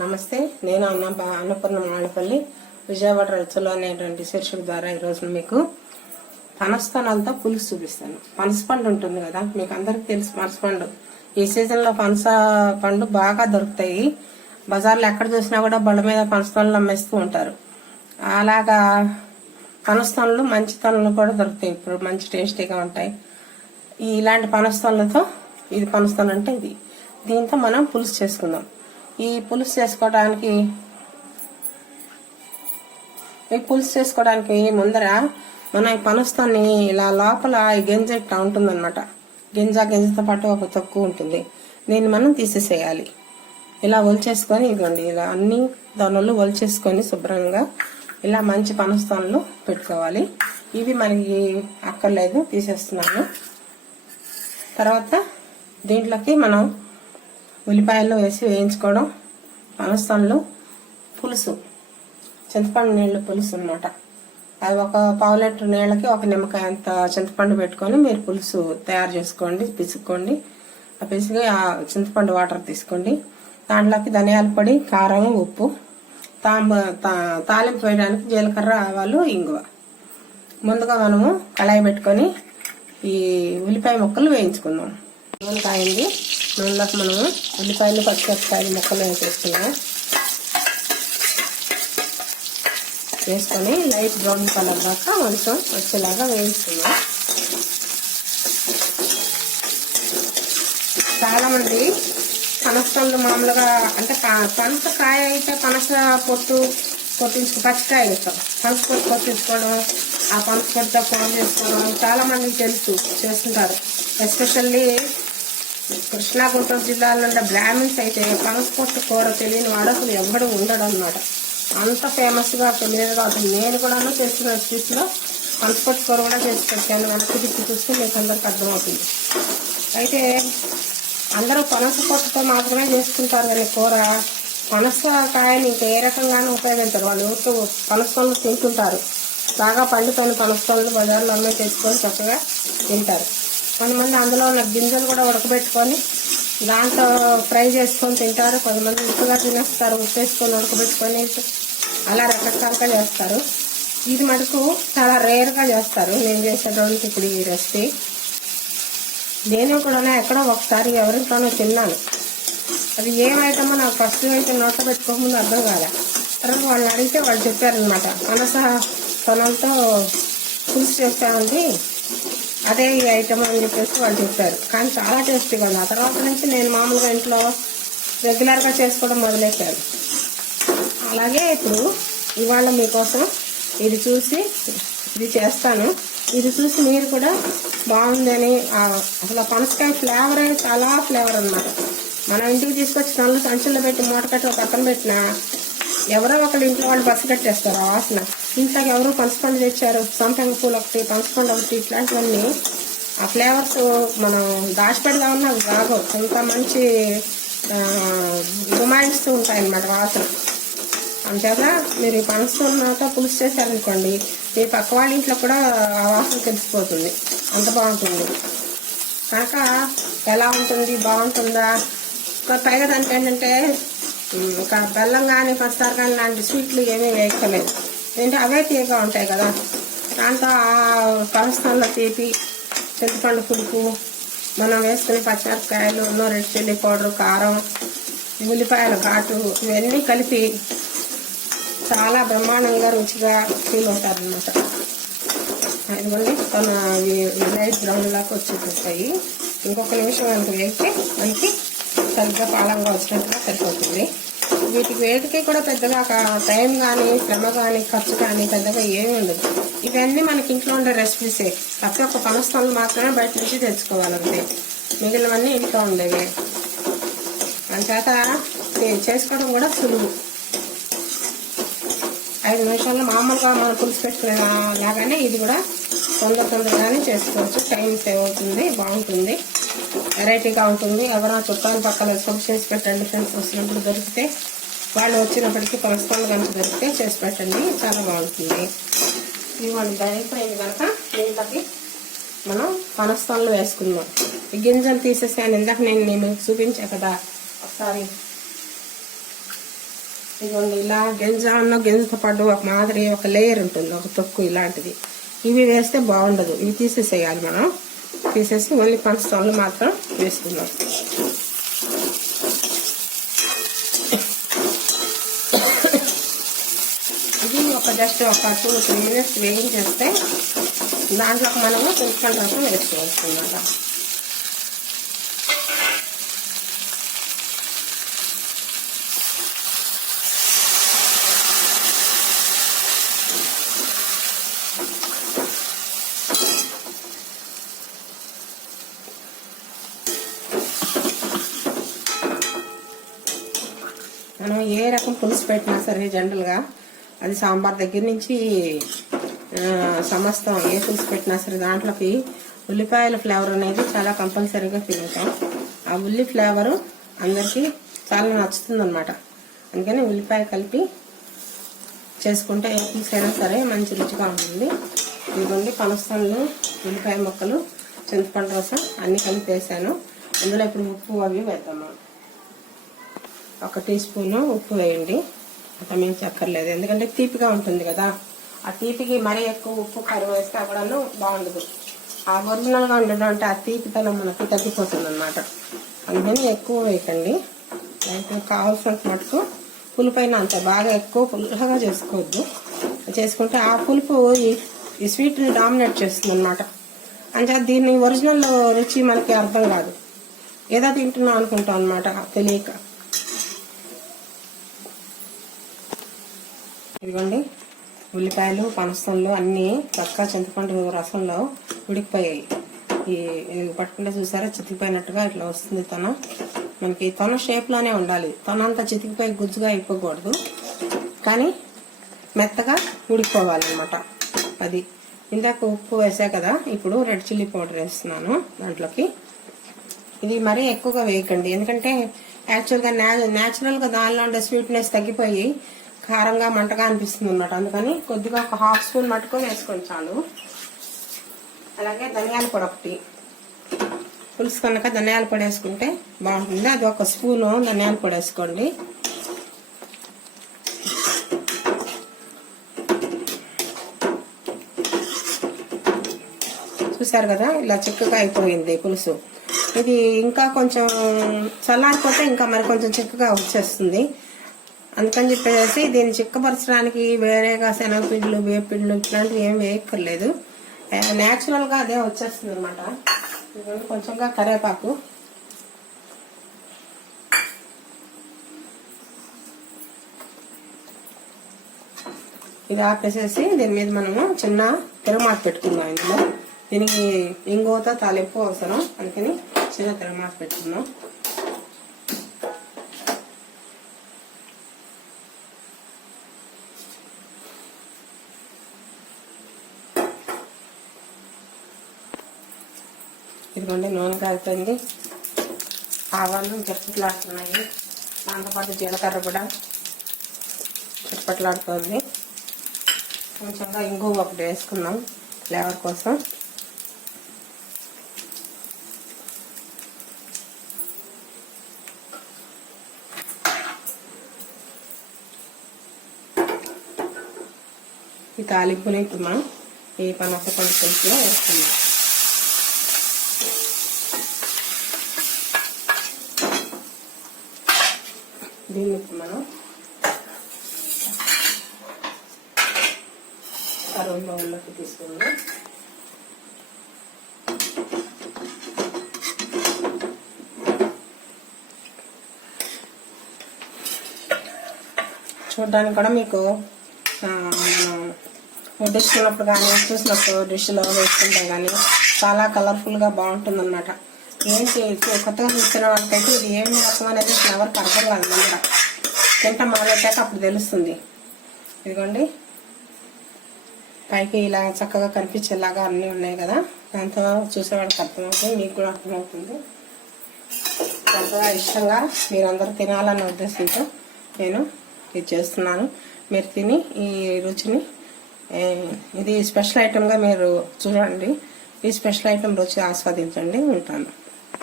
నమస్తే నేను అన్న అన్నపూర్ణ మాడపల్లి విజయవాడ రచలో అనేటువంటి శీర్షిక ద్వారా ఈరోజు మీకు పనస్తనాలతో పులుసు చూపిస్తాను. పనస పండు ఉంటుంది కదా మీకు అందరికి తెలుసు పనస పండు. ఈ సీజన్లో పనస పండు బాగా దొరుకుతాయి. బజార్లో ఎక్కడ చూసినా కూడా బళ్ళ మీద పనస్తనాలు అమ్మేస్తూ ఉంటారు. అలాగా పనస్తనాలు మంచి తనలు కూడా దొరుకుతాయి ఇప్పుడు మంచి టేస్టీగా ఉంటాయి. ఇలాంటి పనస్తనాలతో ఇది పనస్తనం అంటే ఇది. దీంతో మనం పులుసు చేసుకుందాం. ఈ పులుసు చేసుకోవడానికి ఈ పులుసు చేసుకోవడానికి ముందర మనం ఈ పనస్తాన్ని ఇలా లోపల ఈ గింజ ఇట్లా ఉంటుందన్నమాట. గింజ గింజతో పాటు ఒక తొక్కు ఉంటుంది. దీన్ని మనం తీసేసేయాలి. ఇలా ఒలిచేసుకొని ఇదిగోండి ఇలా అన్ని దానిలో ఒలిచేసుకొని శుభ్రంగా ఇలా మంచి పనస్థానంలో పెట్టుకోవాలి. ఇవి మనకి అక్కర్లేదు తీసేస్తున్నాను. తర్వాత దీంట్లోకి మనం ఉల్లిపాయలు వేసి వేయించుకోవడం పనస్తాన్లు పులుసు చింతపండు నీళ్ళు పులుసు అనమాట అది ఒక పావు లీటర్ నీళ్ళకి ఒక నిమ్మకాయ అంత చింతపండు పెట్టుకొని మీరు పులుసు తయారు చేసుకోండి పిసుక్కోండి. ఆ పిసికి ఆ చింతపండు వాటర్ తీసుకోండి. దాంట్లోకి ధనియాల పొడి కారం ఉప్పు తాంబ తా- తాలింపు వేయడానికి జీలకర్ర ఆవాలు ఇంగువ. ముందుగా మనము కళాయి పెట్టుకొని ఈ ఉల్లిపాయ ముక్కలు వేయించుకుందాం. నూనె కాయింది నూనెలోకి మనము ఉల్లిపాయలు పచ్చిమిరపకాయలు ముక్కలు వేసేస్తున్నాం వేసుకొని లైట్ బ్రౌన్ కలర్ దాకా కొంచెం వచ్చేలాగా వేయించుకున్నాం చాలామంది పనసలు మామూలుగా అంటే పనసకాయ పనస కాయ అయితే పనస పొట్టు కొట్టించుకో పచ్చికాయ ఇస్తాం. పనస పొట్టు కొట్టించుకోవడం ఆ పనస పొట్టుతో కూర చేసుకోవడం చాలామందికి తెలుసు చేస్తుంటారు. ఎస్పెషల్లీ కృష్ణా గుంటూరు జిల్లాలో ఉండే బ్రాహ్మిన్స్ అయితే పనస పొట్టు కూర తెలియని వాడు అసలు ఎవడు ఉండడు అనమాట అంత ఫేమస్గా తెలియదు అసలు నేను కూడా చేసిన రెసిపీస్లో పనస కూర కూడా చేసి పెట్టాను. వెనక్కి తిప్పి చూస్తే మీకు అందరికి అర్థమవుతుంది. అయితే అందరూ పనస పొట్టుతో మాత్రమే చేసుకుంటారు కానీ కూర. పనస కాయని ఇంకా ఏ రకంగానూ ఉపయోగించరు. వాళ్ళు ఊరికే పనస పనులు తింటుంటారు. బాగా పండిపోయిన పనస పనులు బజార్లో అమ్మే తెచ్చుకొని చక్కగా తింటారు. కొంతమంది అందులో ఉన్న గింజలు కూడా ఉడకబెట్టుకొని దాంట్లో ఫ్రై చేసుకొని తింటారు. కొంతమంది ఉప్పుగా తినేస్తారు ఉప్పు వేసుకొని ఉడకబెట్టుకొని అలా రకరకాలుగా చేస్తారు. ఇది మటుకు చాలా రేర్గా చేస్తారు. నేను చేసేటోళ్ళకి ఇప్పుడు ఈ రెసిపీ. నేను కూడా ఎక్కడో ఒకసారి ఎవరింట్లోనో తిన్నాను. అది ఏం ఐటమో నాకు ఫస్ట్ అయితే నోట్లో పెట్టుకోకముందు అర్థం కాలే. తర్వాత వాళ్ళని అడిగితే వాళ్ళు చెప్పారనమాట పనస పనలతో పులుసు చేస్తామండి అదే ఈ ఐటమ్ అని చెప్పేసి వాళ్ళు చెప్పారు. కానీ చాలా టేస్టీగా ఉంది. ఆ తర్వాత నుంచి నేను మామూలుగా ఇంట్లో రెగ్యులర్గా చేసుకోవడం మొదలెట్టాను. అలాగే ఇప్పుడు ఇవాళ మీకోసం ఇది చూసి ఇది చేస్తాను. ఇది చూసి మీరు కూడా బాగుందని అసలు పనసకాయ ఫ్లేవర్ చాలా ఫ్లేవర్ అనమాట మనం ఇంటికి తీసుకొచ్చి నల్లు సంచుల్లో పెట్టి మూట కట్టి ఒక పక్కన పెట్టిన ఎవరో ఒకళ్ళు ఇంట్లో వాళ్ళు బస్సు కట్టేస్తారు ఆ వాసన. ఇంట్లోకి ఎవరో పనసపండు తెచ్చారు. సంపెంగ పూలు ఒకటి పనసపండు ఒకటి ఇట్లాంటివన్నీ. ఆ ఫ్లేవర్స్ మనం దాచిపెడదామన్నా అవి రాగవు అంత మంచి ఆ, గుమాయిస్తూ ఉంటాయి అన్నమాట వాసన. అంతేత మీరు ఈ పనసతో పులుసు చేశారనుకోండి మీ పక్క వాళ్ళ ఇంట్లో కూడా ఆ వాసన తెలిసిపోతుంది. అంత బాగుంటుంది. కనుక ఎలా ఉంటుంది బాగుంటుందా? పైగా దానికి ఏంటంటే ఇంకా బెల్లం కానీ పంచదార కానీ లాంటి స్వీట్లు ఏమీ వేయక్కర్లేదు. ఏంటంటే అవే తీయగా ఉంటాయి కదా. దాంతో ఆ తీపి చింతపండు పులుపు మనం వేసుకునే పచ్చిమిరపకాయలు రెడ్ చిల్లీ పౌడర్ కారం ఉల్లిపాయల ఘాటు ఇవన్నీ కలిపి చాలా బ్రహ్మాండంగా రుచిగా ఫీల్ అవుతారు అనమాట ఇదిగోండి తన లైట్ బ్రౌన్ లాగా వచ్చేస్తాయి ఇంకొక నిమిషం కనుక వేస్తే మనకి సరిగ్గా పాలంగా వచ్చినట్టుగా సరిపోతుంది. వీటికి వేటికి కూడా పెద్దగా టైం కానీ శ్రమ కానీ ఖర్చు కానీ పెద్దగా ఏమి ఉండదు. ఇవన్నీ మనకి ఇంట్లో ఉండే రెసిపీసే. ప్రతి ఒక్క పనస్థానం మాత్రమే బయట నుంచి తెచ్చుకోవాలంతే. మిగిలినవన్నీ ఇంట్లో ఉండేవి. అంచేత చేసుకోవడం కూడా సులువు. ఐదు నిమిషాల్లో మామూలుగా మనం పులుసు పెట్టుకునే లాగానే ఇది కూడా తొందర తొందరగానే చేసుకోవచ్చు. టైం సేవ్ అవుతుంది బాగుంటుంది. వెరైటీగా ఉంటుంది. ఎవరైనా చుట్టాలు పక్కన వేసుకొని చేసి పెట్టండి ఫ్రెండ్స్ వచ్చినప్పుడు దొరికితే వాళ్ళు వచ్చినప్పటికీ పలసపళ్ళు కనుక దొరికితే చేసి పెట్టండి చాలా బాగుంటుంది. ఇవ్వండి దయపోయింది కనుక దీంట్లోకి మనం పనస్తాన్లు వేసుకుందాం. ఈ గింజలు తీసేసాను ఇందాక నేను నేను చూపించా కదా. ఒకసారి ఇదిగోండి ఇలా గింజ ఉన్న గింజతో పాటు ఒక మాదిరి ఒక లేయర్ ఉంటుంది ఒక తొక్కు ఇలాంటిది. ఇవి వేస్తే బాగుండదు. ఇవి తీసేసేయాలి మనం. తీసేసి మళ్ళీ పంచదారలు మాత్రం వేసుకుందాం ఇది ఒక జస్ట్ ఒక టూ త్రీ మినిట్స్ వేయించేస్తే దాంట్లో మనము చింతపండు రసం వేసుకోవచ్చు అన్నమాట మనం ఏ రకం పులుసు పెట్టినా సరే జనరల్గా అది సాంబార్ దగ్గర నుంచి సమస్తం ఏ పులుసు పెట్టినా సరే దాంట్లోకి ఉల్లిపాయల ఫ్లేవర్ అనేది చాలా కంపల్సరీగా ఫీల్ అవుతాం ఆ ఉల్లి ఫ్లేవరు అందరికీ చాలా నచ్చుతుంది అనమాట అందుకని ఉల్లిపాయ కలిపి చేసుకుంటే ఏ పులుసు అయినా సరే మంచి రుచిగా ఉంటుంది. ఇదిగోండి పనసలు ఉల్లిపాయ ముక్కలు చింతపండు రసం అన్ని కలిపి వేసాను. అందులో ఇప్పుడు ఉప్పు అవి వేద్దాము. ఒక టీ స్పూను ఉప్పు వేయండి. అంతమించి అక్కర్లేదు ఎందుకంటే తీపిగా ఉంటుంది కదా. ఆ తీపికి మరీ ఎక్కువ ఉప్పు కరువు వేస్తే కూడాను బాగుండదు. ఆ ఒరిజినల్గా ఉండడం అంటే ఆ తీపితనం మనకు తగ్గిపోతుంది అనమాట అందుకని ఎక్కువ వేయకండి. అయితే కావాల్సినంత మటుకు పులుపైన అంత బాగా ఎక్కువ పుల్లగా చేసుకోవద్దు. చేసుకుంటే ఆ పులుపు ఈ- ఈ స్వీట్ని డామినేట్ చేస్తుంది అనమాట అంటే దీన్ని ఒరిజినల్ రుచి మనకి అర్థం కాదు. ఏదో తింటున్నాం అనుకుంటాం అనమాట తెలియక. ఇదిగోండి ఉల్లిపాయలు పనసంలు అన్నీ చక్కగా చింతపండు రసంలో ఉడికిపోయాయి. ఈ పట్టుకుంటే చూసారా చితికిపోయినట్టుగా ఇట్లా వస్తుంది తన. మనకి తన షేప్లోనే ఉండాలి. తనంత చితికిపోయి గుజ్జుగా అయిపోకూడదు. కానీ మెత్తగా ఉడికిపోవాలన్నమాట. అది ఇందాక ఉప్పు వేసా కదా ఇప్పుడు రెడ్ చిల్లీ పౌడర్ వేస్తున్నాను దాంట్లోకి. ఇది మరీ ఎక్కువగా వేయకండి. ఎందుకంటే యాక్చువల్గా న్యాచురల్గా దానిలో ఉండే స్వీట్నెస్ తగ్గిపోయి కారంగా మంటగా అనిపిస్తుంది అనమాట అందుకని కొద్దిగా ఒక హాఫ్ స్పూన్ మట్టుకొని వేసుకొని చాలు. అలాగే ధనియాల పొడి ఒకటి. పులుసు కనుక ధనియాల పొడి వేసుకుంటే బాగుంటుంది. అది ఒక స్పూను ధనియాల పొడి వేసుకోండి. చూసారు కదా ఇలా చిక్కగా అయిపోయింది పులుసు. ఇది ఇంకా కొంచెం చల్లారిపోతే ఇంకా మరి కొంచెం చిక్కగా వచ్చేస్తుంది. అందుకని చెప్పేసి దీన్ని చిక్కపరచడానికి వేరేగా శనగపిండ్లు వేపిండ్లు ఇట్లాంటివి ఏం వేయక్కర్లేదు. న్యాచురల్గా అదే వచ్చేస్తుంది అనమాట కొంచెంగా కరివేపాకు ఇది ఆపేసేసి దీని మీద మనము చిన్న తిరమాత పెట్టుకుందాం ఇందులో. దీనికి ఇంగోతో తాలింపు అవసరం. అందుకని చిన్న తిరుమాత పెట్టుకుందాం. ఇదిగోండి నూనె కాగిపోయింది ఆవాలు చెప్పట్లాడుతున్నాయి దాంతోపాటు జీలకర్ర కూడా చిప్పట్లాడుతుంది. కొంచెంగా ఇంగువ ఒకటి వేసుకుందాం ఫ్లేవర్ కోసం. ఈ తాలింపుని ఇప్పుడు మనం ఈ పనస పండు పులుసులో వేసుకుందాం. దీన్ని ఇప్పుడు మనం కరువు బౌల్లోకి తీసుకుందాం. చూడడానికి కూడా మీకు ఆ, డిష్ ఉన్నప్పుడు కానీ చూసినప్పుడు డిష్లో వేసుకుంటే కానీ చాలా కలర్ఫుల్గా బాగుంటుంది అనమాట ఏంటి కొత్తగా చూస్తున్న వాళ్ళకైతే ఇది ఏమి రకం అనేది ఫ్లేవర్ అర్థం కాదు ముందర తింట మొదలెట్టాక అప్పుడు తెలుస్తుంది. ఇదిగోండి. పైకి ఇలా చక్కగా కనిపించేలాగా అన్నీ ఉన్నాయి కదా. దాంతో చూసేవాడికి అర్థమవుతుంది మీకు కూడా అర్థమవుతుంది. చక్కగా ఇష్టంగా మీరందరూ తినాలన్న ఉద్దేశంతో నేను ఇది చేస్తున్నాను. మీరు తిని ఈ రుచిని ఇది స్పెషల్ ఐటెంగా మీరు చూడండి. ఈ స్పెషల్ ఐటెం రుచి ఆస్వాదించండి ఉంటాను.